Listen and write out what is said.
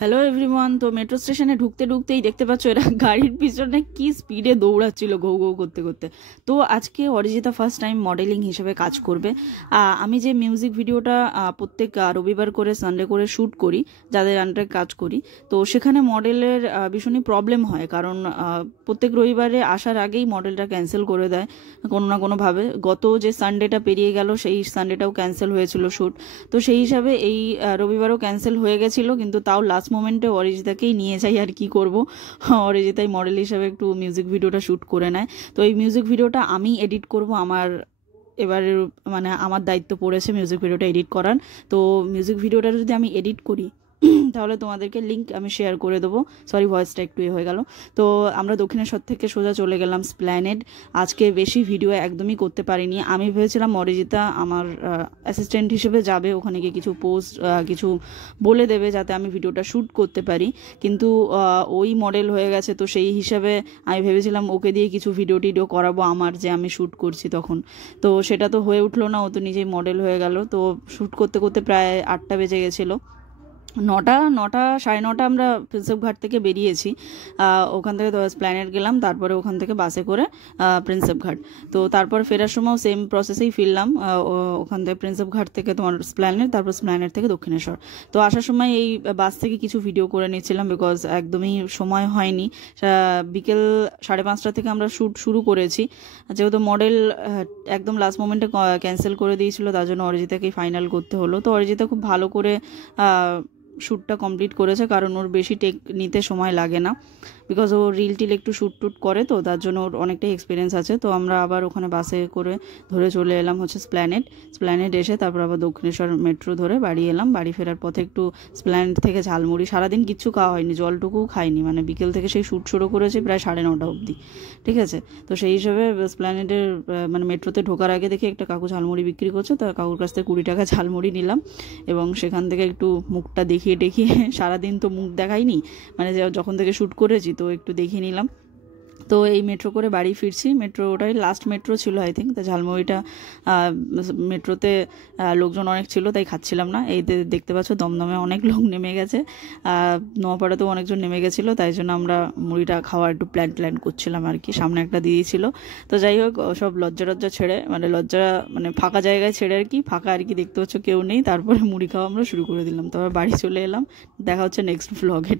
Hello everyone. তো metro স্টেশনে ঢুকতে ঢুকতেই দেখতে পাচ্ছ এরা গাড়ির পিছনে কি স্পিডে দৌড়াচ্ছিল ঘৌ ঘৌ করতে করতে। তো আজকে অরিজিতা ফার্স্ট টাইম মডেলিং হিসেবে কাজ করবে। আমি যে মিউজিক ভিডিওটা প্রত্যেক রবিবার করে সানডে করে শ্যুট করি, যাদের আন্ডারে কাজ করি, তো সেখানে মডেলের ভীষণই প্রবলেম হয়, কারণ প্রত্যেক রবিবারে আসার আগেই মডেলটা ক্যান্সেল করে দেয় কোনো না কোনোভাবে। গত যে সানডেটা পেরিয়ে গেল সেই সানডেটাও ক্যান্সেল হয়েছিল শ্যুট, তো সেই হিসাবে এই রবিবারও ক্যান্সেল হয়ে গেছিলো, কিন্তু তাও লাস্ট মোমেন্টে অরিজিতাকেই নিয়ে যাই আর কি করব। অরিজিতাই মডেল হিসাবে একটু মিউজিক ভিডিওটা শ্যুট করে নেয়। তো এই মিউজিক ভিডিওটা আমি এডিট করব, আমার এবারে মানে আমার দায়িত্ব পড়েছে মিউজিক ভিডিওটা এডিট করার। তো মিউজিক ভিডিওটা যদি আমি এডিট করি তাহলে তোমাদেরকে লিঙ্ক আমি শেয়ার করে দেবো। সরি, ভয়েসটা একটু হয়ে গেল। তো আমরা দক্ষিণেশ্বর থেকে সোজা চলে গেলাম স্প্ল্যানেড। আজকে বেশি ভিডিও একদমই করতে পারিনি। আমি ভেবেছিলাম অরিজিতা আমার অ্যাসিস্ট্যান্ট হিসেবে যাবে, ওখানে গিয়ে কিছু পোস্ট কিছু বলে দেবে যাতে আমি ভিডিওটা শ্যুট করতে পারি, কিন্তু ওই মডেল হয়ে গেছে। তো সেই হিসাবে আমি ভেবেছিলাম ওকে দিয়ে কিছু ভিডিও টিডিও করাবো আমার, যে আমি শ্যুট করছি তখন। তো সেটা তো হয়ে উঠলো না, ও তো নিজেই মডেল হয়ে গেল। তো শ্যুট করতে করতে প্রায় 8টা বেজে গেছিলো। 9টা 9:30 আমরা প্রিন্সেপ ঘাট থেকে বেরিয়েছি। ওখান থেকে স্প্ল্যানেড গেলাম, তারপরে ওখান থেকে বাসে করে প্রিন্সেপ ঘাট। তো তারপর ফেরার সময় সেম প্রসেসেই ফিরলাম, ওখান থেকে প্রিন্সেপ ঘাট থেকে তোমার স্প্ল্যানেড, তারপর স্প্ল্যানেড থেকে দক্ষিণেশ্বর। তো আসার সময় এই বাস থেকে কিছু ভিডিও করে নিচ্ছিলাম, বিকজ একদমই সময় হয়নি। বিকেল 5:30 থেকে আমরা শ্যুট শুরু করেছি, যেহেতু মডেল একদম লাস্ট মোমেন্টে ক্যান্সেল করে দিয়েছিল, তার জন্য অরিজিতাকেই ফাইনাল করতে হলো। তো অরিজিতা খুব ভালো করে শ্যুটটা কমপ্লিট করেছে, কারণ ওর বেশি টেক নিতে সময় লাগে না, বিকজ ও রিল টিল একটু শ্যুট টুট করে, তো তার জন্য ওর অনেকটাই এক্সপিরিয়েন্স আছে। তো আমরা আবার ওখানে বাসে করে ধরে চলে এলাম হচ্ছে স্প্ল্যানেড এসে তারপর আবার দক্ষিণেশ্বর মেট্রো ধরে বাড়ি এলাম। বাড়ি ফেরার পথে একটু স্প্ল্যানেড থেকে ঝালমুড়ি, সারাদিন কিচ্ছু খাওয়া হয়নি, জলটুকুও খাইনি, মানে বিকেল থেকে সেই শ্যুট শুরু করেছি প্রায় 9:30 অবধি, ঠিক আছে। তো সেই হিসেবে স্প্ল্যানেডের মানে মেট্রোতে ঢোকার আগে দেখে একটা কাকু ঝালমুড়ি বিক্রি করছে, তো কাকুর কাছ থেকে 20 টাকা ঝালমুড়ি নিলাম, এবং সেখান থেকে একটু মুখটা দেখিয়ে সারাদিন তো মুখ দেখাইনি, মানে যখন থেকে শ্যুট করেছি তো একটু দেখিয়ে নিলাম। তো এই মেট্রো করে বাড়ি ফিরছি, মেট্রো ওটাই লাস্ট মেট্রো ছিল আই থিঙ্ক। তো ঝালমুড়িটা মেট্রোতে লোকজন অনেক ছিল তাই খাচ্ছিলাম না। এই দেখতে পাচ্ছ দমদমে অনেক লোক নেমে গেছে, নোয়াপাড়াতেও অনেকজন নেমে গেছিলো, তাই জন্য আমরা মুড়িটা খাওয়ার একটু প্ল্যান করছিলাম আর কি। সামনে একটা দিদি ছিল। তো যাই হোক, সব লজ্জা ছেড়ে, মানে মানে ফাঁকা জায়গায় ছেড়ে আর কি, ফাঁকা আর কি, দেখতে পাচ্ছ কেউ নেই, তারপরে মুড়ি খাওয়া আমরা শুরু করে দিলাম। তারপর বাড়ি চলে এলাম। দেখা হচ্ছে নেক্সট ভ্লগে।